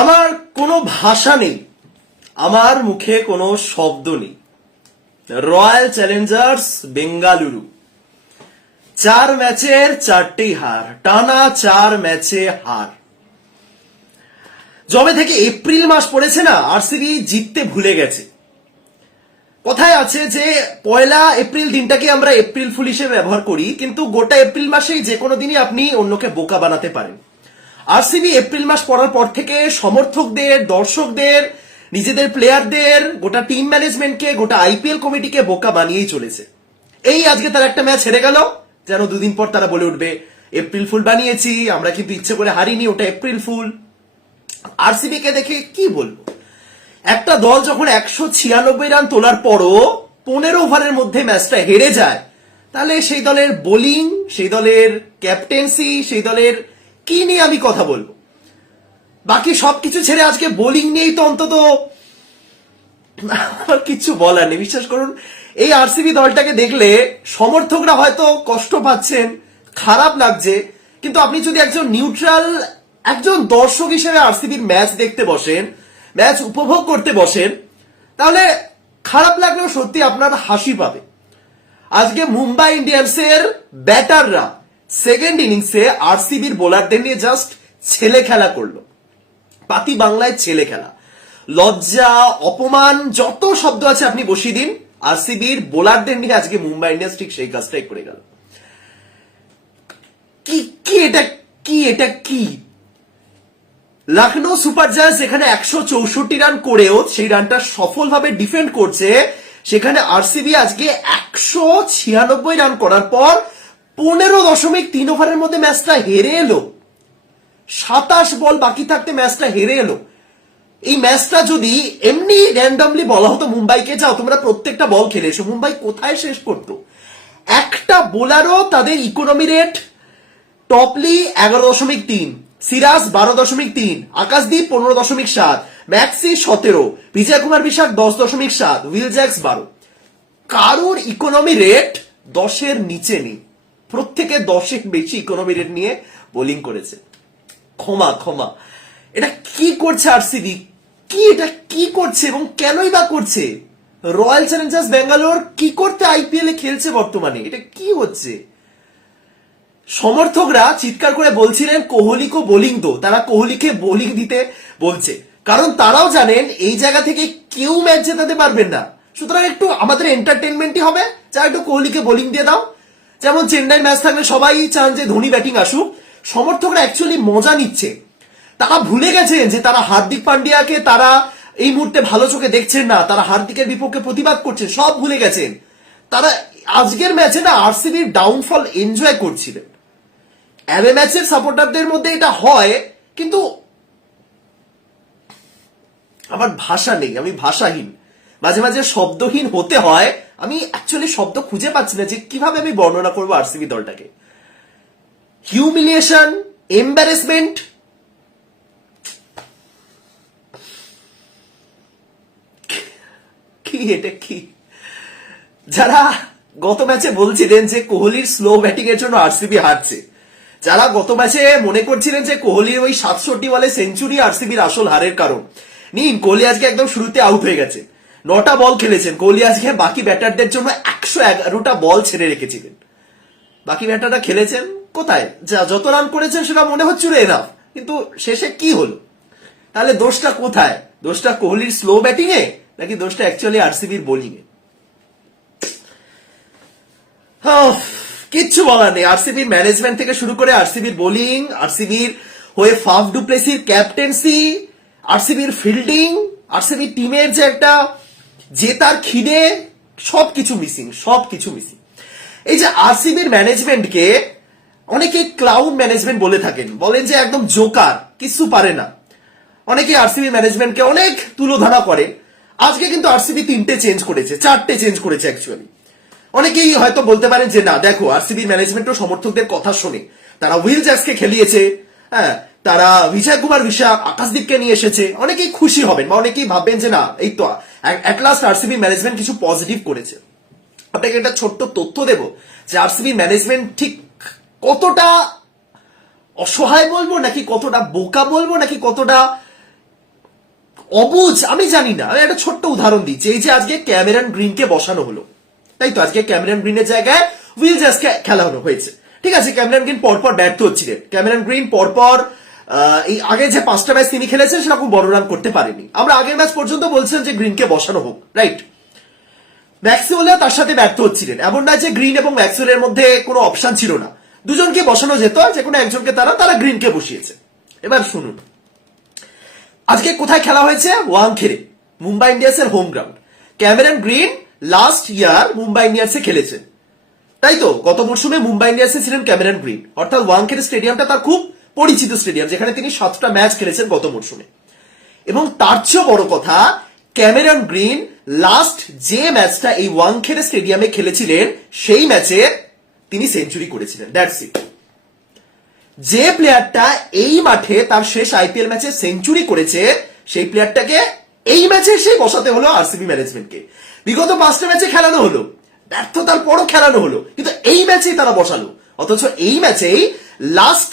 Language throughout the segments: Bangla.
আমার কোনো ভাষা নেই। আমার মুখে কোনো শব্দ নেই। Royal Challengers, Bengaluru. চার ম্যাচের চারটি হার, টানা চার ম্যাচে হার। যবে থেকে এপ্রিল মাস পড়েছে না, আরসিবি জিততে ভুলে গেছে। কথায় আছে যে, পয়লা এপ্রিল দিনটাকে আমরা এপ্রিল ফুল হিসেবে ব্যবহার করি, কিন্তু গোটা এপ্রিল মাসেই যে কোনো দিনই আপনি অন্যকে বোকা বানাতে পারেন। আরসিবি এপ্রিল মাস পড়ার পর থেকে সমর্থকদের, দর্শকদের, নিজেদের প্লেয়ারদের গোটা টিম ম্যানেজমেন্টকে গোটা আইপিএল কমিটিকে বোকা বানিয়েই চলেছে। এই আজকে তার একটা ম্যাচ হেরে গেল, যেন দুদিন পর তারা বলে উঠবে, এপ্রিল ফুল বানিয়েছি, আমরা কিন্তু ইচ্ছে করে হারিনি, ওটা এপ্রিল ফুল। আরসিবি কে দেখে কি বলব? একটা দল যখন একশো ছিয়ানব্বই রান তোলার পরও পনেরো ওভারের মধ্যে ম্যাচটা হেরে যায়, তাহলে সেই দলের বোলিং সেই দলের ক্যাপ্টেন্সি সেই দলের কি নিয়ে আমি কথা বলব? বাকি সবকিছু ছেড়ে আজকে বোলিং নিয়েই তো অন্তত কিচ্ছু বলার নেই। বিশ্বাস করুন, এই আরসিবি দলটাকে দেখলে সমর্থকরা হয়তো কষ্ট পাচ্ছেন, খারাপ লাগছে, কিন্তু আপনি যদি একজন নিউট্রাল একজন দর্শক হিসেবে আরসিবির ম্যাচ দেখতে বসেন ম্যাচ উপভোগ করতে বসেন, তাহলে খারাপ লাগলেও সত্যি আপনার হাসি পাবে। আজকে মুম্বাই ইন্ডিয়ান্সের ব্যাটাররা সেকেন্ড ইনিংসে আরসিবির বোলারদের নিয়ে জাস্ট ছেলে খেলা করল। পাতি বাংলায় ছেলে খেলা। লজ্জা, অপমান, যত শব্দ আছে আপনি বসিয়ে দিন, আরসিবির বোলারদের নিয়ে আজকে মুম্বাই ইন্ডিয়ান্স ঠিক সেই কাজটাই করে গেল। কি কি এটা কি এটা, কি? লখনৌ সুপার জায়ান্টস এখানে একশো চৌষট্টি রান করেও সেই রানটা সফলভাবে ডিফেন্ড করছে। সেখানে আরসিবি আজকে একশো ছিয়ানব্বই রান করার পর পনেরো দশমিক তিন ওভারের মধ্যে ম্যাচটা হেরে এলো। সাতাশ বল বাকি থাকতে ম্যাচটা হেরে এলো। এই ম্যাচটা যদি এমনি র্যান্ডমলি বলা হতো মুম্বাইকে, যাও, তোমরা প্রত্যেকটা বল খেলে এসো। মুম্বাই কোথায় শেষ করতো? একটা বোলারও তাদের ইকোনমি রেট টপলি এগারো দশমিক তিন, সিরাজ বারো দশমিক তিন, আকাশদীপ পনেরো দশমিক সাত, ম্যাক্সি সতেরো বিজয় কুমার বিশাখ দশ দশমিক সাত উইল জ্যাক্স বারো। কারোর ইকোনমি রেট দশের নিচে নেই। প্রত্যেকে দশের বেশি ইকোনমি রেট নিয়ে বোলিং করেছে। ক্ষমা ক্ষমা। এটা কি করছে আর আরসিবি কি এটা কি করছে এবং কেনই বা করছে? রয়্যাল চ্যালেঞ্জার্স ব্যাঙ্গালোর কি করতে আইপিএল এ খেলছে বর্তমানে? এটা কি হচ্ছে? সমর্থকরা চিৎকার করে বলছিলেন কোহলিকে বোলিং দো। তারা কোহলিকে বোলিং দিতে বলছে। কারণ তারাও জানেন, এই জায়গা থেকে কেউ ম্যাচ জেতাতে পারবেন না। সুতরাং একটু আমাদের এন্টারটেনমেন্টই হবে। যা একটু কোহলিকে বোলিং দিয়ে দাও। যেমন চেন্নাই ম্যাচ থাকলে সবাই চান যে ধোনি ব্যাটিং আসুক, সমর্থকরা অ্যাকচুয়ালি মজা নিচ্ছে। তারা ভুলে গেছেন যে তারা হার্দিক পান্ডিয়াকে তারা এই মুহূর্তে ভালো চোখে দেখছেন না, তারা হার্দিকের বিপক্ষে প্রতিবাদ করছেন, সব ভুলে গেছেন তারা আজকের ম্যাচে না আরসিবির ডাউনফল এনজয় করছিলেন। অ্যাবে ম্যাচের সাপোর্টারদের মধ্যে এটা হয়, কিন্তু আমার ভাষা নেই, আমি ভাষাহীন। মাঝে মাঝে শব্দহীন হতে হয়, আমি অ্যাকচুয়ালি শব্দ খুঁজে পাচ্ছি না যে কীভাবে আমি বর্ণনা করব আরসিবি দলটাকে। হিউমিলিয়েশন এম্বারেসমেন্ট কি এটা কি? যারা গত ম্যাচে বলছিলেন যে কোহলির স্লো ব্যাটিং এর জন্য আরসিবি হারছে, যারা গত ম্যাচে মনে করছিলেন যে কোহলির ওই সাতষট্টি বলে সেঞ্চুরি আরসিবির আসল হারের কারণ, নিন কোহলি আজকে একদম শুরুতে আউট হয়ে গেছে। নটা বল খেলেছেন কোহলি আজকে বাকি ব্যাটারদের জন্য একশো এগারোটা বল ছেড়ে রেখেছিলেন। বাকি ব্যাটাররা খেলেছেন কোথায়? যা, যত রান করেছেন সেটা মনে হচ্ছিল এনাফ কিন্তু শেষে কি হলো? তাহলে দোষটা কোথায়? দোষটা কোহলির স্লো ব্যাটিং এ, নাকি দোষটা অ্যাকচুয়ালি আরসিবির বোলিং এ? কিচ্ছু বলার নেই। আরসিবির ম্যানেজমেন্ট থেকে শুরু করে আরসিবির বোলিং আরসিবির হয়ে ফাফ ডুপ্লেসির ক্যাপ্টেন্সি আরসিবির ফিল্ডিং আরসিবির টিমের যে একটা জেতার খিদে, সবকিছু মিসিং সবকিছু মিসিং এই যে আরসিবির ম্যানেজমেন্টকে অনেকে ক্লাউড ম্যানেজমেন্ট বলে থাকেন। বলেন যে একদম জোকার কিছু পারে না। অনেকে আরসিবি ম্যানেজমেন্টকে অনেক তুলোধরা করে। আজকে কিন্তু আরসিবি তিনটে চেঞ্জ করেছে, চারটে চেঞ্জ করেছে অ্যাকচুয়ালি অনেকেই হয়তো বলতে পারেন যে, না, দেখো, আরসিবি ম্যানেজমেন্টও সমর্থকদের কথা শোনে। তারা উইল জ্যাক্সকে খেলিয়েছে হ্যাঁ তারা বিজয় কুমার বিশাখ আকাশদীপকে নিয়ে এসেছে। অনেকেই খুশি হবেন বা অনেকেই ভাববেন যে, না, এই তো অ্যাট লাস্ট আরসিবি ম্যানেজমেন্ট কিছু পজিটিভ করেছে। আপনাকে একটা ছোট্ট তথ্য দেব যে আরসিবি ম্যানেজমেন্ট ঠিক কতটা অসহায় বলব, নাকি কতটা বোকা বলব, নাকি কতটা অবুজ, আমি জানি না। আমি একটা ছোট্ট উদাহরণ দিচ্ছি। এই যে আজকে ক্যামেরন গ্রিনকে বসানো হলো। তাই তো? আজকে ক্যামেরন গ্রিনের জায়গায় উইল জাসকে খেলা হলো হয়েছে। ঠিক আছে? ক্যামেরন গ্রিন পরপর ব্যর্থ হচ্ছিলেন। ক্যামেরন গ্রিন পরপর এই আগে যে পাঁচটা ম্যাচ তিনি খেলেছেন সেরকম বড় রান করতে পারেনি। আমরা আগের ম্যাচ পর্যন্ত বলছেন যে গ্রিনকে বসানো হোক রাইট ম্যাক্সওয়েলও তার সাথে ব্যর্থ হচ্ছিলেন। এমন না যে গ্রিন এবং ম্যাক্সওয়েলের মধ্যে কোনো অপশন ছিল না। দুজনকে বসানো যেত যে কোনো একজনকে তারা তারা গ্রিনকে বসিয়েছে। এবার শুনুন। আজকে কোথায় খেলা হয়েছে? Wankhede, Mumbai ইন্ডিয়ান্সের home ground Cameron Green last year Mumbai ইন্ডিয়ান্সে খেলেছেন। তাই তো, গত মরশুমে মুম্বাই ইন্ডিয়ান্সে ছিলেন ক্যামেরন গ্রিন। অর্থাৎ ওয়াংখেড়ে স্টেডিয়ামটা তার খুব পরিচিত স্টেডিয়াম, যেখানে তিনি সাতটা ম্যাচ খেলেছেন গত মরশুমে। এবং তার চেয়েও বড় কথা, ক্যামেরন গ্রিন লাস্ট যে ম্যাচটা এই ওয়াংখেড়ে স্টেডিয়ামে খেলেছিলেন, সেই ম্যাচে তিনি সেঞ্চুরি করেছিলেন। দ্যাটস ইট যে প্লেয়ারটা এই মাঠে তার শেষ আইপিএল ম্যাচে সেঞ্চুরি করেছে, সেই প্লেয়ারটাকে এই ম্যাচে এসে বসাতে হলো আরসিবি ম্যানেজমেন্টকে। বিগত পাঁচটা ম্যাচে খেলানো হলো, ব্যর্থতার পরও খেলানো হলো, কিন্তু এই ম্যাচেই তারা বসালো। অথচ এই ম্যাচেই লাস্ট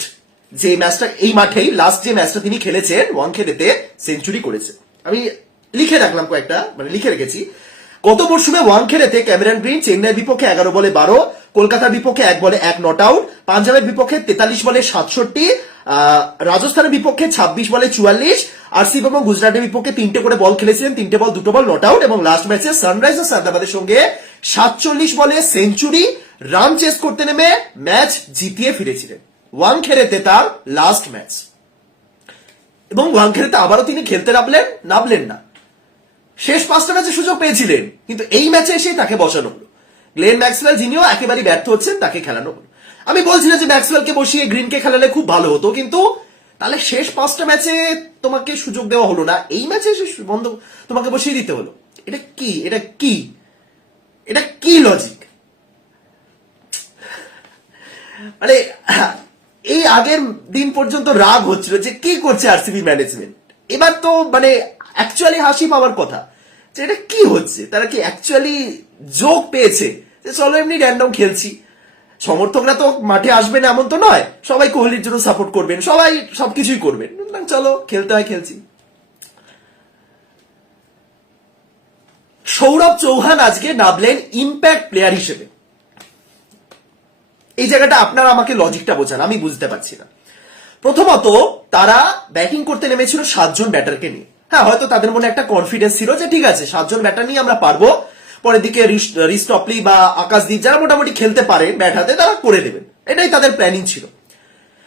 যে ম্যাচটা, এই মাঠেই লাস্ট যে ম্যাচটা তিনি খেলেছেন ওয়াংখেড়েতে সেঞ্চুরি করেছে। আমি লিখে রাখলাম কয়েকটা মানে লিখে রেখেছি। গত মরশুমে ওয়াংখেড়েতে ক্যামেরন গ্রিন চেন্নাইয়ের বিপক্ষে এগারো বলে বারো, কলকাতার বিপক্ষে এক বলে এক নট আউট, পাঞ্জাবের বিপক্ষে তেতাল্লিশ বলে সাতষট্টি রাজস্থানের বিপক্ষে ছাব্বিশ বলে চুয়াল্লিশ আরসিবি এবং গুজরাটের বিপক্ষে তিনটে করে বল খেলেছিলেন, তিনটে বল, দুটো বল, নট আউট, এবং লাস্ট ম্যাচে সানরাইজার্স হায়দ্রাবাদের সঙ্গে সাতচল্লিশ বলে সেঞ্চুরি রান চেস করতে নেমে ম্যাচ জিতিয়ে ফিরেছিলেন। ওয়াংখেড়েতে তার লাস্ট ম্যাচ এবং ওয়াংখেড়েতে আবারও তিনি খেলতে নামলেন নামলেন না। শেষ পাঁচটা ম্যাচে সুযোগ পেয়েছিলেন, কিন্তু এই ম্যাচে এসে তাকে বসানো হলো। গ্লেন ম্যাক্সওয়েল, যিনিও একেবারেই ব্যর্থ হচ্ছেন, তাকে খেলানো হলো। আমি বলছি না যে ম্যাক্সওয়েলকে বসিয়ে গ্রিনকে খেলালে খুব ভালো হতো, কিন্তু তাহলে শেষ পাঁচটা ম্যাচে তোমাকে সুযোগ দেওয়া হলো না, এই ম্যাচে এসে বন্ধ তোমাকে বসিয়ে দিতে হলো। এটা কি? এটা কি? এটা কি লজিক মানে এই আগের দিন পর্যন্ত রাগ হচ্ছিল যে কি করছে আরসিবি ম্যানেজমেন্ট এবার তো মানে অ্যাকচুয়ালি হাসি পাওয়ার কথা। যে এটা কি হচ্ছে? তারা কি অ্যাকচুয়ালি যোগ পেয়েছে? যে চলো এমনি র্যান্ডম খেলছি। সমর্থকরা তো মাঠে আসবেন এমন তো নয়। সবাই কোহলির জন্য সাপোর্ট করবেন, সবাই সবকিছুই করবেন। চলো, খেলতে হয়, খেলছি। সৌরভ চৌহান আজকে নামলেন ইম্প্যাক্ট প্লেয়ার হিসেবে। এই জায়গাটা আপনারা আমাকে লজিকটা বোঝান, আমি বুঝতে পারছি না। প্রথমত, তারা ব্যাটিং করতে নেমেছিল সাতজন ব্যাটারকে নিয়ে। হ্যাঁ হয়তো তাদের মনে একটা কনফিডেন্স ছিল যে ঠিক আছে, সাতজন ব্যাটার নিয়ে আমরা পারব। পরের দিকে রিস্টপলি বা আকাশদীপ যারা মোটামুটি খেলতে পারে ব্যাট হাতে, তারা করে দেবেন। এটাই তাদের প্ল্যানিং ছিল।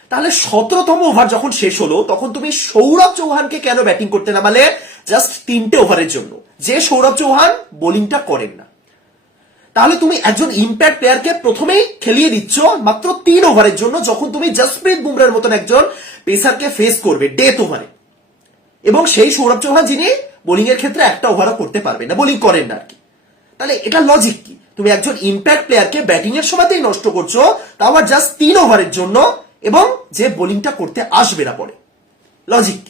তাহলে সতেরোতম ওভার যখন শেষ হলো, তখন তুমি সৌরভ চৌহানকে কেন ব্যাটিং করতে নামালে? জাস্ট তিনটে ওভারের জন্য। যে সৌরভ চৌহান বোলিংটা করেন না। তাহলে তুমি একজন ইম্প্যাক্ট প্লেয়ারকে প্রথমেই খেলিয়ে দিচ্ছ মাত্র তিন ওভারের জন্য যখন তুমি জসপ্রীত বুমরার মতন একজন পেসারকে ফেস করবে ডেথ ওভারে এবং সেই সৌরভ চৌহান যিনি বোলিং এর ক্ষেত্রে একটা ওভারও করতে পারবে না বোলিং করেন না আর কি। তাহলে এটা লজিক কি? তুমি একজন ইম্প্যাক্ট প্লেয়ারকে ব্যাটিং এর সময়তেই নষ্ট করছ তা আবার জাস্ট তিন ওভারের জন্য এবং যে বোলিংটা করতে আসবে না পরে। লজিক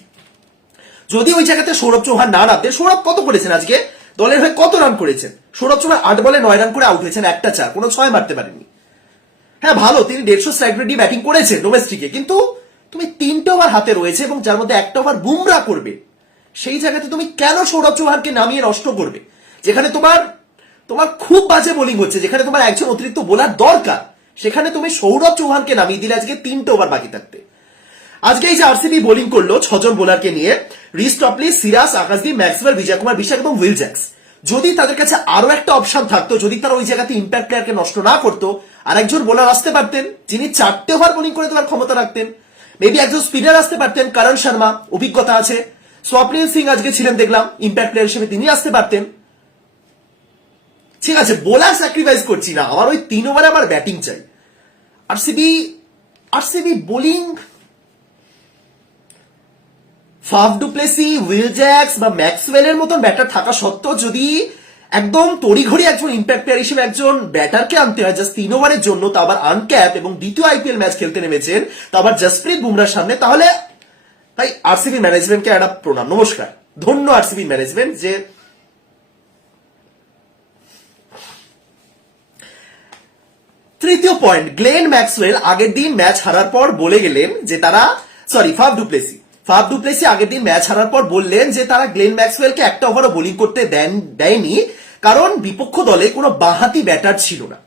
যদি ওই জায়গাতে সৌরভ চৌহান না নামতে, সৌরভ কত করেছেন আজকে? দলের হয়ে কত রান করেছেন? সৌরভ চৌহান আট বলে নয় রান করে আউট হয়েছেন একটা চার, কোনো ছয় মারতে পারেননি। হ্যাঁ ভালো, তিনি দেড়শো স্ট্রাইক রেট ব্যাটিং করেছেন ডোমেস্টিকে কিন্তু তুমি তিনটে ওভার হাতে রয়েছে এবং যার মধ্যে একটা ওভার বুমরা করবে। সেই জায়গাতে তুমি কেন সৌরভ চৌহানকে নামিয়ে নষ্ট করবে? যেখানে তোমার তোমার খুব বাজে বোলিং হচ্ছে, যেখানে তোমার একজন অতিরিক্ত বোলার দরকার। সেখানে তুমি সৌরভ চৌহানকে নামিয়ে দিলে আজকে তিনটে ওভার বাকি থাকতে। আজকে এই যে আরসিবি বোলিং করল, ছজন বোলারকে নিয়ে Reece Topley Siraj Akashdeep Maxwell Vijay Kumar বিশ্বাস এবং উইল জ্যাক্স যদি তাদের কাছে আরও একটা অপশন থাকতো, যদি তারা ওই জায়গাতে ইম্প্যাক্ট প্লেয়ারকে নষ্ট না করতো আর একজন বোলার আসতে পারতেন, যিনি চারটে ওভার বোলিং করে দেওয়ার ক্ষমতা রাখতেন মেবি একজন স্পিনার আসতে পারতেন, করণ শর্মা, অভিজ্ঞতা আছে। স্বপ্নীল সিং আজকে ছিলেন, দেখলাম ইম্প্যাক্ট প্লেয়ার হিসেবে তিনি আসতে পারতেন। ঠিক আছে বোলার স্যাক্রিফাইস করছি না, আমার ওই তিন ওভারে আমার ব্যাটিং চাই। RCB RCB bowling Faf du Plessis, Will Jacks বা ম্যাক্সওয়েলের মতন ব্যাটার থাকা সত্ত্বেও যদি একদম তড়িঘড়ি একজন ইম্প্যাক্ট প্লেয়ার হিসেবে একজন ব্যাটারকে আনতে হয় জাস্ট তিন ওভারের জন্য, তা আবার আনক্যাপ এবং দ্বিতীয় আইপিএল ম্যাচ খেলতে নেমেছেন, তা আবার জসপ্রীত বুমরার সামনে, তাহলে ভাই আরসিবি ম্যানেজমেন্টকে একটা প্রণাম, নমস্কার। ধন্য আরসিবি ম্যানেজমেন্ট যে তৃতীয় পয়েন্ট গ্লেন ম্যাক্সওয়েল আগের দিন ম্যাচ হারার পর বলে গেলেন যে তারা sorry Faf du Plessis. Faf du Plessis আগের দিন ম্যাচ হারার পর বললেন যে তারা গ্লেন ম্যাক্সওয়েলকে একটা ওভারও বোলিং করতে দেন, দেয়নি, কারণ বিপক্ষ দলে কোনো বাহাতি ব্যাটার ছিল না।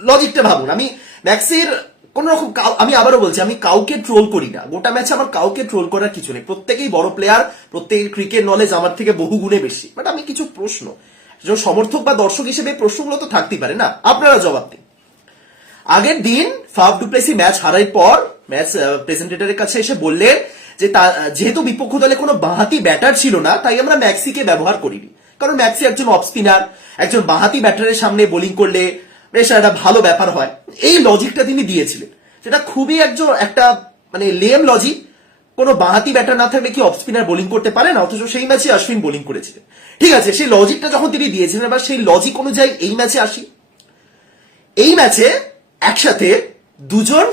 লজিকটা ভাবুন, আমি ম্যাক্সির কোন রকম আমি আবারও বলছি, আমি কাউকে ট্রোল করি না। গোটা ম্যাচে আমার কাউকে ট্রোল করার কিছু নেই। প্রত্যেকেই বড় প্লেয়ার প্রত্যেকের ক্রিকেট নলেজ আমার থেকে বহু গুণে বেশি। বাট আমি কিছু প্রশ্ন সমর্থক বা দর্শক হিসেবে প্রশ্নগুলো তো থাকতেই পারে না। আপনারা জবাব দিন। আগের দিন ফাফ ডুপ্লেসি ম্যাচ হারার পর ম্যাচ প্রেজেন্টেটারের কাছে এসে বললেন যে তা- যেহেতু বিপক্ষ দলে কোনো বাহাতি ব্যাটার ছিল না, তাই আমরা ম্যাক্সিকে ব্যবহার করিনি। কারণ ম্যাক্সি একজন অফ স্পিনার একজন বাহাতি ব্যাটারের সামনে বোলিং করলে বেশ একটা ভালো ব্যাপার হয়। এই লজিকটা তিনি দিয়েছিলেন। সেটা খুবই একজন, একটা মানে লেম লজিক কোনো বাহাতি ব্যাটার না থাকলে কি অফ স্পিনার বোলিং করতে পারে না? অথচ সেই ম্যাচে অশ্বিন বোলিং করেছিলেন। ঠিক আছে, সেই লজিকটা যখন তিনি দিয়েছিলেন, এবার সেই লজিক অনুযায়ী এই ম্যাচে আসি। এই ম্যাচে একসাথে দুজন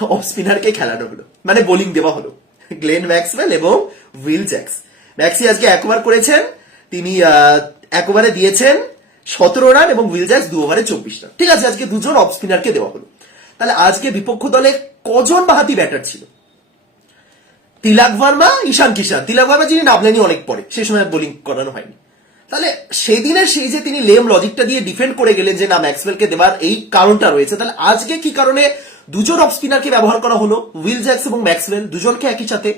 অফ স্পিনারকে খেলানো হলো। মানে বোলিং দেওয়া হলো। গ্লেন ম্যাক্সওয়েল এবং উইল জ্যাক্স। ম্যাক্সি আজকে এক ওভার করেছেন। তিনি এক ওভারে দিয়েছেন সতেরো রান এবং উইল জ্যাক্স দু ওভারে চব্বিশ রান। ঠিক আছে, আজকে দুজন অফ স্পিনারকে দেওয়া হলো। তাহলে আজকে বিপক্ষ দলে কজন বাহাতি ব্যাটার ছিল? তিলাক ভার্মা, ঈশান কিষান তিলাক ভার্মা যিনি নামলেনি অনেক পরে সেই সময় বোলিং করানো হয়নি। তাহলে সেদিনের সেই যে তিনি লেম লজিকটা দিয়ে ডিফেন্ড করে গেলেন যে না, ম্যাক্সওয়েলকে দেবার এই কারণটা রয়েছে, তাহলে আজকে কি কারণে দুজন অফ স্পিনারকে ব্যবহার করা হলো, উইল জ্যাক্স এবং ম্যাক্সওয়েল, দুজনকে একই সাথে।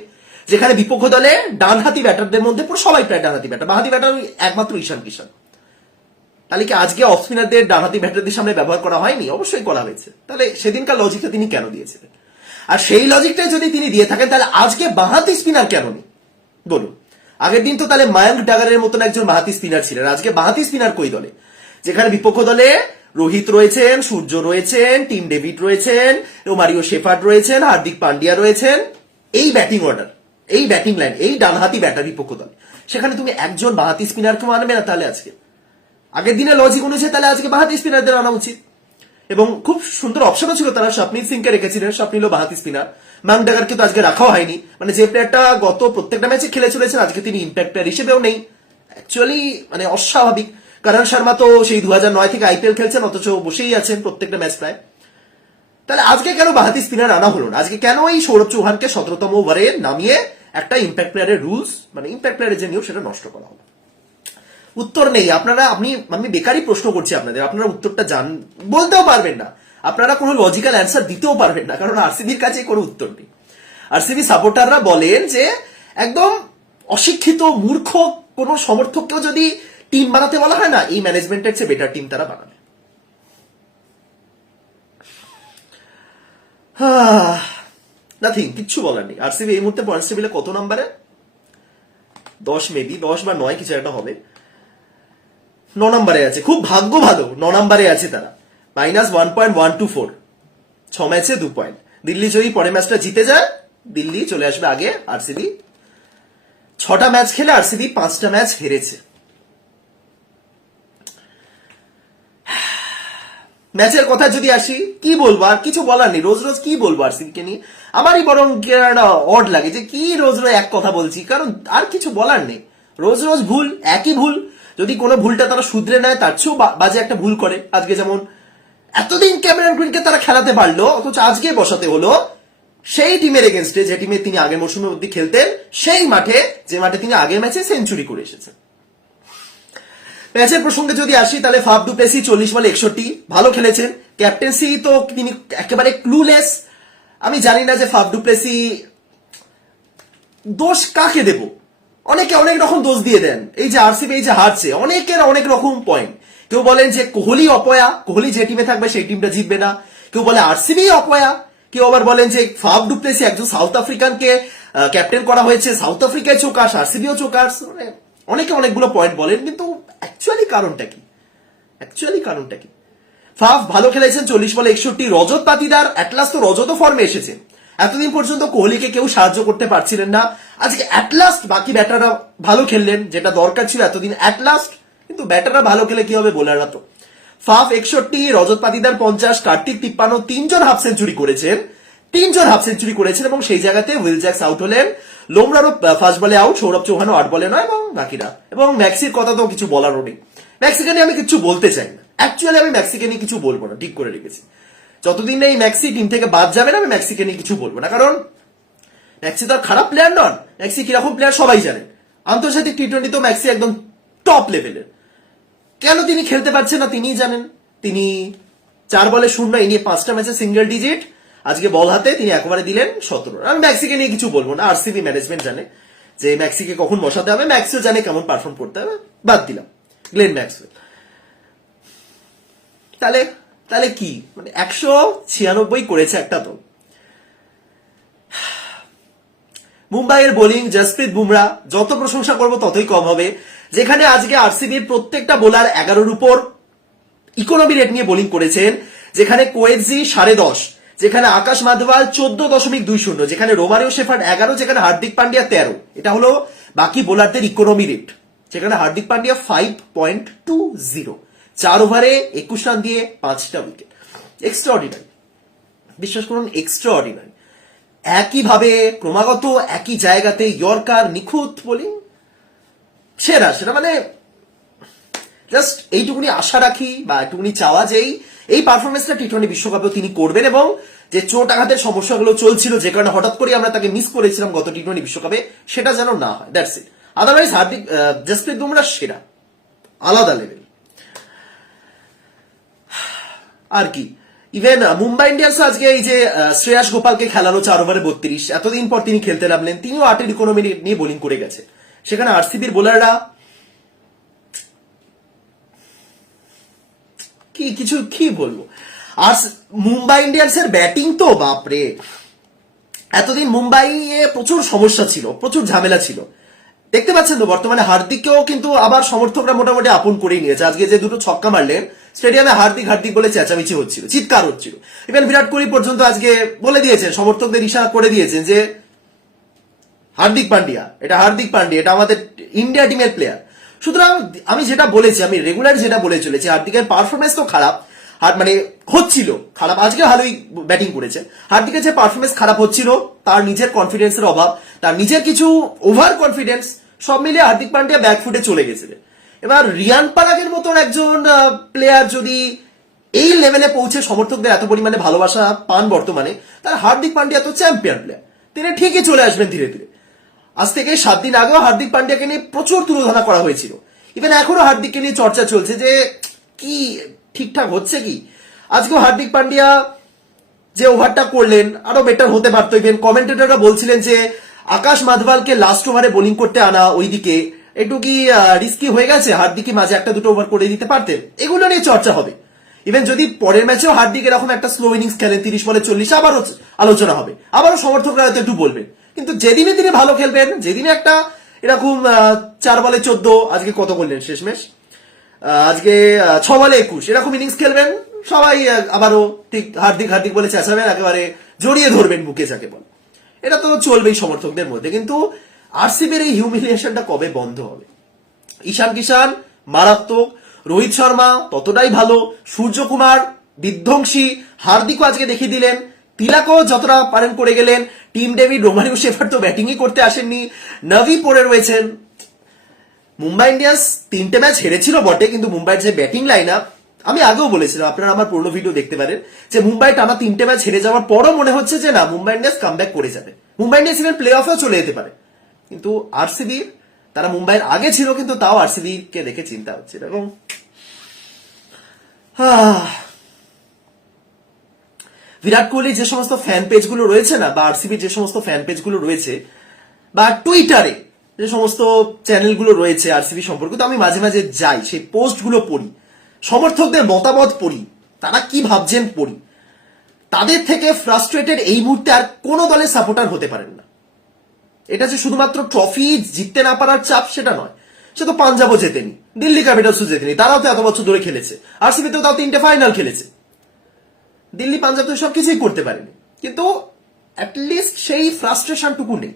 যেখানে বিপক্ষ দলে ডানহাতি ব্যাটারদের মধ্যে পুরো সবাই প্রায় ডানহাতি ব্যাটার বাহাতি ব্যাটার একমাত্র ঈশান কিষান তাহলে কি আজকে অফ স্পিনারদের ডানহাতি ব্যাটারদের সামনে ব্যবহার করা হয়নি? অবশ্যই করা হয়েছে। তাহলে সেদিনকার লজিকটা তিনি কেন দিয়েছিলেন? আর সেই লজিকটাই যদি তিনি দিয়ে থাকেন, তাহলে আজকে বাহাতি স্পিনার কেন নেই? বলুন। আগের দিন তো তাহলে মায়াঙ্ক ডাগারের মতন একজন বাহাতি স্পিনার ছিলেন। আজকে বাহাতি স্পিনার কই দলে? যেখানে বিপক্ষ দলে রোহিত রয়েছেন, সূর্য রয়েছেন, টিম ডেভিড রয়েছেন, রোমারিও শেফার্ড রয়েছেন, হার্দিক পান্ডিয়া রয়েছেন। এই ব্যাটিং অর্ডার, এই ব্যাটিং লাইন, এই ডানহাতি ব্যাটার বিপক্ষ দলে। সেখানে তুমি একজন বাহাতি স্পিনারকে মানবে না তাহলে আজকে? আগের দিনে লজিক অনুযায়ী তাহলে আজকে বাহাতি স্পিনারদের আনা উচিত। এবং খুব সুন্দর অপশনও ছিল তারা স্বপ্নীল সিংকে রেখেছিলেন স্বপ্নীল বাহাতি স্পিনার ম্যাং ডাগারকে তো আজকে রাখাও হয়নি। মানে যে প্লেয়ারটা গত প্রত্যেকটা ম্যাচে খেলে চলেছেন আজকে তিনি ইম্প্যাক্ট প্লেয়ার হিসেবেও নেই। অ্যাকচুয়ালি মানে অস্বাভাবিক। করণ শর্মা তো সেই দু নয় থেকে আইপিএল খেলছেন, অথচ বসেই আছেন প্রত্যেকটা ম্যাচ প্রায়। তাহলে আজকে কেন বাহাতি স্পিনার আনা হলো না? আজকে কেন এই সৌরভ চৌহানকে সতেরোতম ওভারে নামিয়ে একটা ইম্প্যাক্ট প্লেয়ারের রুলস মানে ইম্প্যাক্ট প্লেয়ারের যে নিয়ম, সেটা নষ্ট করা হলো? উত্তর নেই। আপনারা, আপনি, আমি বেকারই প্রশ্ন করছি আপনাদের। আপনারা উত্তরটা জান, বলতেও পারবেন না। আপনারা কোনো লজিক্যাল অ্যান্সার দিতেও পারবেন না, কারণ আরসিবির কাছে কোনো উত্তর নেই। আরসিবি সাপোর্টাররা বলেন যে, একদম অশিক্ষিত মূর্খ কোনো সমর্থককেও যদি টিম বানাতে বলা হয় না, এই ম্যানেজমেন্টের চেয়ে বেটার টিম তারা বানাবে। নাথিং কিচ্ছু বলার নেই। আরসিবি এই মুহূর্তে পয়েন্টস টেবিলে কত নাম্বারে দশ মেবি দশ বা নয় কিছু একটা হবে। ন নম্বরে আছে। খুব ভাগ্য ভালো, ন নম্বরে আছে তারা। Minus one point one two four ছ ম্যাচে দু পয়েন্ট দিল্লি যদি পরের ম্যাচটা জিতে যায়। দিল্লি চলে আসবে আগে আরসিবি ছটা ম্যাচ খেলে আরসিবি পাঁচটা ম্যাচ হেরেছে। ম্যাচের কথা যদি আসি, কি বলব? আর কিছু বলার নেই। রোজ রোজ কি বলব আরসিবিকে নিয়ে? আমারই বরং অড লাগে যে কি রোজ রোজ এক কথা বলছি, কারণ আর কিছু বলার নেই। রোজ রোজ ভুল, একই ভুল। যদি কোনো ভুলটা তারা শুধরে নেয়, তার চেয়েও বাজে একটা ভুল করে। আজকে যেমন এতদিন ক্যামেরন গ্রিনকে তারা খেলাতে পারল, অথচ আজকে বসাতে হলো সেই টিমের এগেনস্টে যে টিমে তিনি আগের মৌসুমে অব্দি খেলতেন, সেই মাঠে, যে মাঠে তিনি আগের ম্যাচে সেঞ্চুরি করে এসেছেন। ম্যাচের প্রসঙ্গে যদি আসি, তাহলে ফাফ ডুপ্লেসি চল্লিশ বলে একষট্টি। ভালো খেলেছেন। ক্যাপ্টেন্সি তো তিনি একেবারে ক্লুলেস আমি জানি না যে ফাফ দু প্লেসি দোষ কাকে দেব? অনেকে অনেক রকম দোষ দিয়ে দেন। এই যে আরসিবি, এই যে হারছে, অনেকের অনেক রকম পয়েন্ট কেউ বলেন যে কোহলি অপয়া, কোহলি যে টিমে থাকবে সেই টিমটা জিতবে না। কেউ বলে আরসিবি অপয়া, কেউ আবার বলেন যে ফাফ ডুপ্লেসি একজন সাউথ আফ্রিকানকে ক্যাপ্টেন করা হয়েছে। সাউথ আফ্রিকায় চোকাস আরসিবিও চোকাস মানে অনেকে অনেকগুলো পয়েন্ট বলেন, কিন্তু অ্যাকচুয়ালি কারণটা কি? অ্যাকচুয়ালি কারণটা কি? ফাফ ভালো খেলেছেন চল্লিশ বলে একষট্টি। রজত পাতিদার অ্যাটলাস তো রজত ফর্মে এসেছে। এতদিন পর্যন্ত কোহলিকে কেউ সাহায্য করতে পারছিলেন না। আজকে অ্যাটলাস্ট বাকি ব্যাটাররা ভালো খেললেন, যেটা দরকার ছিল এতদিন অ্যাটলাস্ট কিন্তু ব্যাটাররা ভালো খেলে কি হবে বোলাররা তো? ফাফ একষট্টি, রজত পাতিদার পঞ্চাশ, কার্তিক তিপ্পান্ন, তিনজন হাফ সেঞ্চুরি করেছেন। তিনজন হাফ সেঞ্চুরি করেছেন এবং সেই জায়গাতে উইল জ্যাক্স আউট হলেন। লোমরারও ফার্স্ট বলে আউট সৌরভ চৌহানও আট বলে নয় এবং বাকিরা। এবং ম্যাক্সির কথা তো কিছু বলারও নেই। ম্যাক্সিকে নিয়ে আমি কিছু বলতে চাই না। অ্যাকচুয়ালি আমি ম্যাক্সিকে নিয়ে কিছু বলব না, ঠিক করে রেখেছি। যতদিন এই ম্যাক্সি টিম থেকে বাদ যাবে না, আমি ম্যাক্সিকে নিয়ে কিছু বলব না। কারণ ম্যাক্সি তো আর খারাপ প্লেয়ার নন। ম্যাক্সি কীরকম প্লেয়ার সবাই জানেন আন্তর্জাতিক টি টোয়েন্টি তো ম্যাক্সি একদম টপ লেভেলের কেন তিনি খেলতে পারছেন না তিনিই জানেন। তিনি চার বলে শূন্য এ নিয়ে পাঁচটা ম্যাচে সিঙ্গেল ডিজিট আজকে বল হাতে, তিনি একবারে দিলেন সতেরো আমি ম্যাক্সিকে নিয়ে কিছু বলব না, আরসিবি ম্যানেজমেন্ট জানে যে ম্যাক্সিকে কখন বসাতে হবে, ম্যাক্সিও জানে কেমন পারফর্ম করতে হবে। বাদ দিলাম গ্লেন ম্যাক্সওয়েল তাহলে তাহলে কি? মানে একশো ছিয়ানব্বই করেছে একটা দল। মুম্বাইয়ের বোলিং জসপ্রীত বুমরা যত প্রশংসা করব ততই কম হবে। যেখানে আজকে আরসিবির প্রত্যেকটা বোলার এগারোর উপর ইকোনমি রেট নিয়ে বোলিং করেছেন, যেখানে কোয়েজি সাড়ে দশ যেখানে আকাশ মাধওয়াল চোদ্দ দশমিক দুই শূন্য, যেখানে রোমারিও শেফার্ড এগারো, যেখানে হার্দিক পান্ডিয়া তেরো। এটা হলো বাকি বোলারদের ইকোনমি রেট যেখানে Hardik Pandya five point two zero চার ওভারে একুশ রান দিয়ে পাঁচটা উইকেট এক্সট্রা অর্ডিনারি বিশ্বাস করুন এক্সট্রা অর্ডিনারি একইভাবে, ক্রমাগত একই জায়গাতে ইয়র্কার নিখুঁত বোলিং সেরা, সেটা মানে জাস্ট এইটুকুনি আশা রাখি বা এইটুকুনি চাওয়া যেই এই পারফরমেন্সটা টি টোয়েন্টি বিশ্বকাপেও তিনি করবেন এবং যে চোট আঘাতের সমস্যাগুলো চলছিল, যে কারণে হঠাৎ করে আমরা তাকে মিস করেছিলাম গত টি টোয়েন্টি বিশ্বকাপে, সেটা যেন না হয় that's it otherwise Hardik Jasprit Bumrah সেরা, আলাদা লেভেল আর কি? ইভেন মুম্বাই ইন্ডিয়ান্স আজকে এই যে শ্রেয়াস গোপালকে খেলানো চার ওভারে বত্রিশ, এতদিন পর তিনি খেলতে নামলেন তিনিও আটের ইকোনমি নিয়ে বোলিং করে গেছে। সেখানে আরসিবির বোলাররা কি, কিছু কি বলব? আর মুম্বাই ইন্ডিয়ান্সের ব্যাটিং তো, বাপরে! এতদিন মুম্বাইয়ে প্রচুর সমস্যা ছিল, প্রচুর ঝামেলা ছিল। দেখতে পাচ্ছেন তো, বর্তমানে হার্দিককেও কিন্তু আবার সমর্থকরা মোটামুটি আপন করেই নিয়েছে। আজকে যে দুটো ছক্কা মারলেন, স্টেডিয়ামে হার্দিক হার্দিক বলে চেঁচামেচি হচ্ছিল, চিৎকার হচ্ছিল। ইভেন বিরাট কোহলি পর্যন্ত আজকে বলে দিয়েছেন, সমর্থকদের ইশারা করে দিয়েছেন যে, হার্দিক পান্ডিয়া, এটা হার্দিক পান্ডিয়া, এটা আমাদের ইন্ডিয়া টিমের প্লেয়ার সুতরাং আমি যেটা বলেছি, আমি রেগুলার যেটা বলে চলেছি হার্দিকের পারফরমেন্স তো খারাপ আর মানে হচ্ছিল, খারাপ আজকে ভালোই ব্যাটিং করেছে হার্দিকের যে পারফরমেন্স খারাপ হচ্ছিল, তার নিজের কনফিডেন্সের অভাব, তার নিজের কিছু ওভার কনফিডেন্স সব মিলিয়ে হার্দিক পান্ডিয়া ব্যাকফুটে চলে গেছিলেন এবার রিয়ান পারাগের মতন একজন প্লেয়ার যদি এই লেভেলে পৌঁছে সমর্থকদের এত পরিমাণে ভালোবাসা পান বর্তমানে, তার হার্দিক পান্ডিয়া তো চ্যাম্পিয়ন প্লেয়ার তিনি ঠিকই চলে আসবেন ধীরে ধীরে। আজ থেকে সাত দিন আগেও হার্দিক পান্ডিয়াকে নিয়ে প্রচুর তুলোধনা করা হয়েছিল। ইভেন এখনও হার্দিককে নিয়ে চর্চা চলছে যে, কি ঠিকঠাক হচ্ছে কি? আজকেও হার্দিক পান্ডিয়া যে ওভারটা করলেন, আরও বেটার হতে পারতো। ইভেন কমেন্টেটররা বলছিলেন যে, আকাশ মাধবালকে লাস্ট ওভারে বোলিং করতে আনা ওইদিকে একটু কি রিস্কি হয়ে গেছে? হার্দিকে মাঝে একটা দুটো ওভার করে দিতে পারতেন। এগুলো নিয়ে চর্চা হবে। ইভেন যদি পরের ম্যাচেও হার্দিক এরকম একটা স্লো ইনিংস খেলেন, তিরিশ বলে চল্লিশ আবারও আলোচনা হবে। আবারও সমর্থকরা হয়তো একটু বলবেন। কিন্তু যেদিনে তিনি ভালো খেলবেন, যেদিনে একটা এরকম চার বলে চোদ্দ, আজকে কত করলেন? শেষমেশ? আজকে ছ বলে একুশ। এরকম ইনিংস খেলবেন, সবাই আবারও ঠিক হার্দিক হার্দিক বলে চেঁচাবেন একেবারে জড়িয়ে ধরবেন বুকে যাকে বল। এটা তো চলবেই সমর্থকদের মধ্যে, কিন্তু আরসিবির এই হিউমিলিয়েশনটা কবে বন্ধ হবে? ঈশান কিষান মারাত্মক। রোহিত শর্মা, ততটাই ভালো। সূর্যকুমার, বিধ্বংসী। হার্দিকও আজকে দেখিয়ে দিলেন তিলাকও যতটা পারেন করে গেলেন। টিম ডেভিড রোমারিও শেফার তো ব্যাটিংই করতে আসেননি। নভি পড়ে রয়েছেন। মুম্বাই ইন্ডিয়ান্স তিনটে ম্যাচ হেরেছিল বটে কিন্তু মুম্বাইয়ের যে ব্যাটিং লাইন আপ আমি আগেও বলেছিলাম আপনারা আমার পুরনো ভিডিও দেখতে পারেন যে মুম্বাই টানা তিনটে ম্যাচ হেরে যাওয়ার পরও মনে হচ্ছে যে না মুম্বাই ইন্ডিয়ান্স কাম করে যাবে। মুম্বাই ইন্ডিয়ান্স ইভেন প্লে অফেও চলে যেতে পারে। কিন্তু আরসিবি তারা মুম্বাইয়ের আগে ছিল কিন্তু তাও আরসিবি কে দেখে চিন্তা হচ্ছিল এবং আহ, বিরাট কোহলি যে সমস্ত ফ্যান পেজগুলো রয়েছে না, বা আরসিবির যে সমস্ত ফ্যান পেজগুলো রয়েছে, বা টুইটারে যে সমস্ত চ্যানেলগুলো রয়েছে আরসিবি সম্পর্কে তো আমি মাঝে মাঝে যাই, সেই পোস্টগুলো পড়ি, সমর্থকদের মতামত পড়ি, তারা কি ভাবছেন পড়ি। তাদের থেকে ফ্রাস্ট্রেটেড এই মুহূর্তে আর কোনো দলের সাপোর্টার হতে পারেন না। এটা যে শুধুমাত্র ট্রফি জিততে না পারার চাপ, সেটা নয়। সে তো পাঞ্জাবও জেতেনি, দিল্লি ক্যাপিটালসও জেতেনি, তারাও তো এত বছর ধরে খেলেছে আরসিবি তো তাও তিনটে ফাইনাল খেলেছে। দিল্লি, পাঞ্জাব তো সব কিছুই করতে পারেনি। কিন্তু অ্যাটলিস্ট সেই ফ্রাস্ট্রেশনটুকু নেই।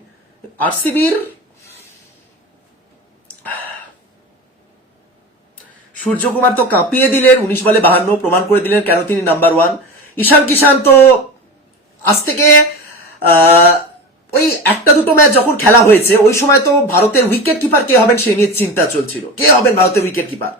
আরসিবির সূর্যকুমার তো কাঁপিয়ে দিলেন, উনিশ বলে বাহান্ন প্রমাণ করে দিলেন কেন তিনি নাম্বার ওয়ান ঈশান কিষান তো আজ থেকে ওই একটা দুটো ম্যাচ যখন খেলা হয়েছে, ওই সময় তো ভারতের উইকেট কিপার কে হবেন সে নিয়ে চিন্তা চলছিল। কে হবেন ভারতের উইকেট কিপার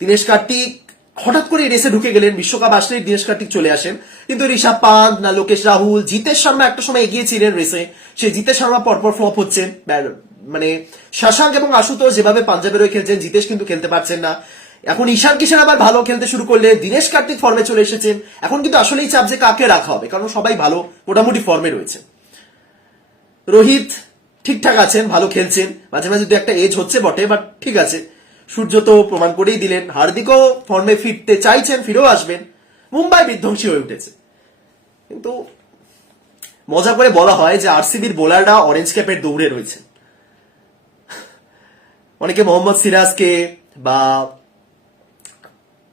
দীনেশ কার্তিক হঠাৎ করে রেসে ঢুকে গেলেন, বিশ্বকাপ আসলেই দিনেশ কার্তিক চলে আসেন। কিন্তু ঋষভ পান্ত না লোকেশ রাহুল, জিতেশ শর্মা একটা সময় এগিয়ে ছিলেন রেসে সেই জিতেশ শর্মা পরপর ফ্লপ হচ্ছেন। মানে শশাঙ্ক এবং আশুতোষ যেভাবে পাঞ্জাবের হয়ে খেলছেন, জিতেশ কিন্তু খেলতে পারছেন না। এখন ঈশান কিষান আবার ভালো খেলতে শুরু করলে দিনেশ কার্তিক ফর্মে চলে এসেছেন। এখন কিন্তু আসলেই চাপ যে কাকে রাখা হবে, কারণ সবাই ভালো, মোটামুটি ফর্মে রয়েছে। রোহিত ঠিকঠাক আছেন, ভালো খেলছেন। মাঝে মাঝে দু একটা এজ হচ্ছে বটে বাট ঠিক আছে। সূর্য তো প্রমাণ করেই দিলেন, হার্দিকও ফর্মে ফিরতে চাইছেন, ফিরেও আসবেন। মুম্বাই বিধ্বংসী হয়ে উঠেছে। কিন্তু মজা করে বলা হয় যে আরসিবির বোলাররা অরেঞ্জ ক্যাপের দৌড়ে রয়েছে। অনেকে মোহাম্মদ সিরাজকে বা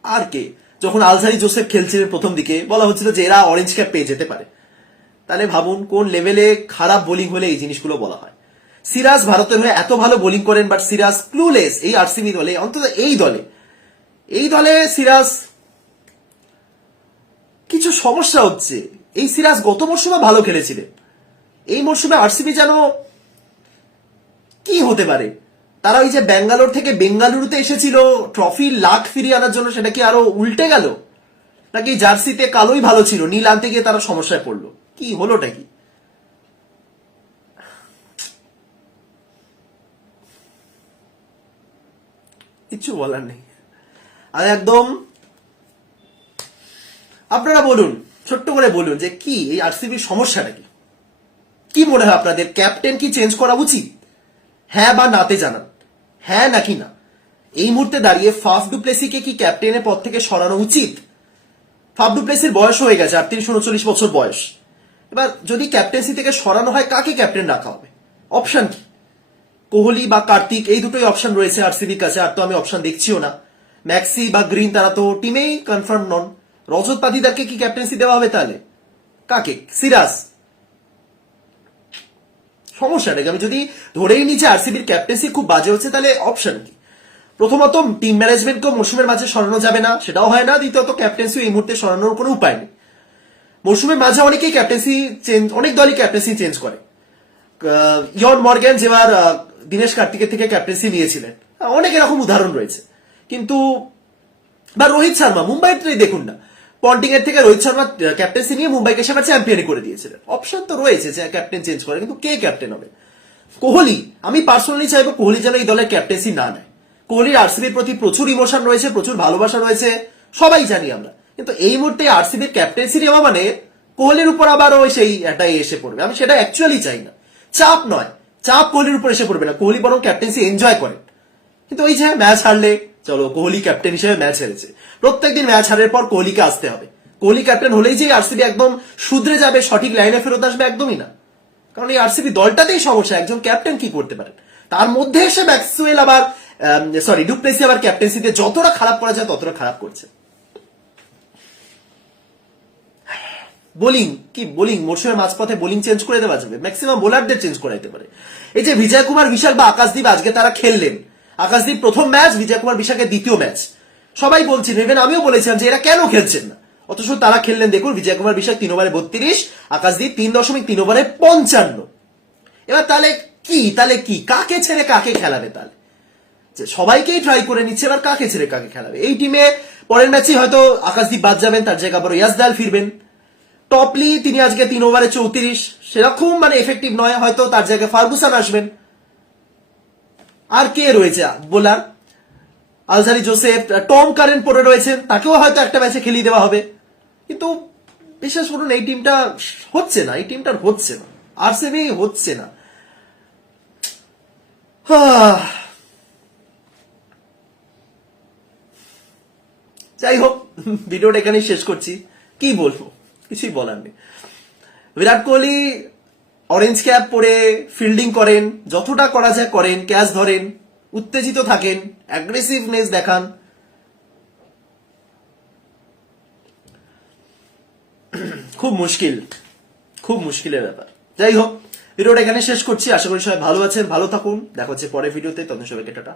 আর কে, যখন আলসারি জোসেফ খেলছিলেন প্রথম দিকে, বলা হচ্ছিল যে এরা অরেঞ্জ ক্যাপ পেয়ে যেতে পারে। তাহলে ভাবুন, কোন লেভেলে খারাপ বোলিং হলে এই জিনিসগুলো বলা হয়। সিরাজ ভারতের হয়ে এত ভালো বোলিং করেন বাট সিরাজ ক্লুলেস এই আরসিবি দলে, অন্তত এই দলে। এই দলে সিরাজ কিছু সমস্যা হচ্ছে। এই সিরাজ গত মরশুমে ভালো খেলেছিলেন। এই মরশুমে আরসিবি যেন কি হতে পারে? তারা ওই যে ব্যাঙ্গালোর থেকে বেঙ্গালুরুতে এসেছিল ট্রফি লাখ ফিরিয়ে আনার জন্য সেটা কি আরও উল্টে গেল? নাকি জার্সিতে কালোই ভালো ছিল, নীল আনতে গিয়ে তারা সমস্যায় পড়ল? কি হলোটা কি? কিচ্ছু বলার নেই। আর একদম আপনারা বলুন, ছোট্ট করে বলুন যে কি এই আরসিবির সমস্যাটা কি? কি মনে হয় আপনাদের? ক্যাপ্টেন কি চেঞ্জ করা উচিত? হ্যাঁ বা নাতে জানান। হ্যাঁ নাকি না? এই মুহূর্তে দাঁড়িয়ে ফাফ ডুপ্লেসিকে কি ক্যাপ্টেনের পদ থেকে সরানো উচিত? ফাফ ডুপ্লেসির বয়স হয়ে গেছে আর আটত্রিশ উনচল্লিশ বছর বয়স। এবার যদি ক্যাপ্টেন্সি থেকে সরানো হয়, কাকে ক্যাপ্টেন রাখা হবে? অপশন কি? কোহলি বা কার্তিক, এই দুটোই অপশন রয়েছে আরসিবির কাছে, আর তো আমি অপশন দেখছিও না। ম্যাক্সি বা গ্রিন, তারা তো টিমেই কনফার্ম নন। রজত পাতিদারকে কি ক্যাপ্টেন্সি দেওয়া হবে তাহলে? কাকে? সিরাজ। সমস্যা কি আমি যদি ধরেই নিচ্ছি আরসিবির ক্যাপ্টেন্সি খুব বাজে হচ্ছে, তাহলে অপশন কি? প্রথমত টিম ম্যানেজমেন্টকেও মৌসুমের মাঝে সরানো যাবে না, সেটাও হয় না। দ্বিতীয়ত ক্যাপ্টেন্সি এই মুহূর্তে সরানোর কোনো উপায় নেই। মৌসুমের মাঝে অনেকেই ক্যাপ্টেন্সি চেঞ্জ অনেক দলই ক্যাপ্টেন্সি চেঞ্জ করে। ইয়ন মর্গ্যান যেবার দীনেশ কার্তিকের থেকে ক্যাপ্টেন্সি নিয়েছিলেন। অনেক এরকম উদাহরণ রয়েছে। কিন্তু, বা রোহিত শর্মা, মুম্বাইতে দেখুন না। পন্টিং এর থেকে রোহিত শর্মা ক্যাপ্টেন্সি নিয়ে মুম্বাইকে সেবার চ্যাম্পিয়ন করে দিয়েছিলেন। অপশন তো রয়েছে যে ক্যাপ্টেন চেঞ্জ করে, কিন্তু কে ক্যাপ্টেন হবে? কোহলি, আমি পার্সোনালি চাইব কোহলি যেন এই দলের ক্যাপ্টেন্সি না নেয়। কোহলির আরসিবির প্রতি প্রচুর ইমোশন রয়েছে, প্রচুর ভালোবাসা রয়েছে, সবাই জানি আমরা। কিন্তু এই মুহূর্তে আরসিবির ক্যাপ্টেন্সি নেওয়া মানে কোহলির উপর আবার ওই সেই এটাই এসে পড়বে। আমি সেটা অ্যাকচুয়ালি চাই না। চাপ নয়। চাপ কোহলির উপর এসে পড়বে না। কোহলি বরং ক্যাপ্টেন্সি এনজয় করেন কিন্তু ওই যে ম্যাচ হারলে, চলো, কোহলি ক্যাপ্টেন হিসেবে ম্যাচ হেরেছে। প্রত্যেকদিন ম্যাচ হারের পর কোহলিকে আসতে হবে। কোহলি ক্যাপ্টেন হলেই যে আরসিবি একদম শুধরে যাবে, সঠিক লাইনে ফেরত আসবে একদমই না। কারণ এই আরসিবি দলটাতেই সমস্যা, একজন ক্যাপ্টেন কি করতে পারেন? তার মধ্যে এসে ম্যাক্সওয়েল আবার সরি ডুপ্লেসি আবার ক্যাপ্টেন্সিতে যতটা খারাপ করা যায়, ততটা খারাপ করছে। বোলিং, কি বোলিং? মরশুমের মাঝপথে বোলিং চেঞ্জ করে দেওয়া যাবে। ম্যাক্সিমাম বোলারদের চেঞ্জ করাইতে পারে। এই যে বিজয় কুমার, বিশাল বা আকাশদীপ, আজকে তারা খেললেন। আকাশদীপ প্রথম ম্যাচ বিজয় কুমার বিশাকের দ্বিতীয় ম্যাচ সবাই বলছেন ইভেন আমিও বলেছিলাম যে এরা কেন খেলছেন না? অথচ তারা খেললেন, দেখুন, বিজয় কুমার বিশাক তিন ওভারে বত্রিশ, আকাশদীপ তিন দশমিক তিন ওভারে পঞ্চান্ন। এবার তাহলে কি? তাহলে কি? কাকে ছেড়ে কাকে খেলাবে তাহলে? যে সবাইকেই ট্রাই করে নিচ্ছে, এবার কাকে ছেড়ে কাকে খেলাবে? এই টিমে পরের ম্যাচে হয়তো আকাশদীপ বাদ যাবেন, তার জায়গা আবার ইয়াসদাল ফিরবেন। টপলি তিনি আজকে তিন ওভারে চৌত্রিশ। সেরকম মানে এফেক্টিভ নয়, হয়তো তার জায়গায় ফার্গুসান আসবেন। আর কে রয়েছে? Bowler Alzarri Joseph, Tom Curran পরে রয়েছেন, তাকেও হয়তো একটা ম্যাচে খেলিয়ে দেওয়া হবে। কিন্তু বিশ্বাস করুন এই টিমটা হচ্ছে না, এই টিমটার হচ্ছে না। আরসিবি হচ্ছে না। যাই হোক ভিডিওটা এখানেই শেষ করছি। কি বলব? কিছুই বলার নেই। বিরাট কোহলি অরেঞ্জ ক্যাপ পরে ফিল্ডিং করেন, যতটা করা যায় করেন ক্যাচ ধরেন, উত্তেজিত থাকেন অ্যাগ্রেসিভনেস দেখান। খুব মুশকিল, খুব মুশকিলের ব্যাপার। যাই হোক ভিডিওটা এখানে শেষ করছি। আশা করি সবাই ভালো আছেন, ভালো থাকুন। দেখা হচ্ছে পরের ভিডিওতে তখন সবাইকে টাটা।